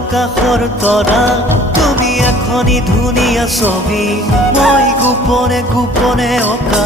আকাশৰ তৰা তুমি এখনি ধুনীয়া ছবি মই গোপনে গোপনে অঁকা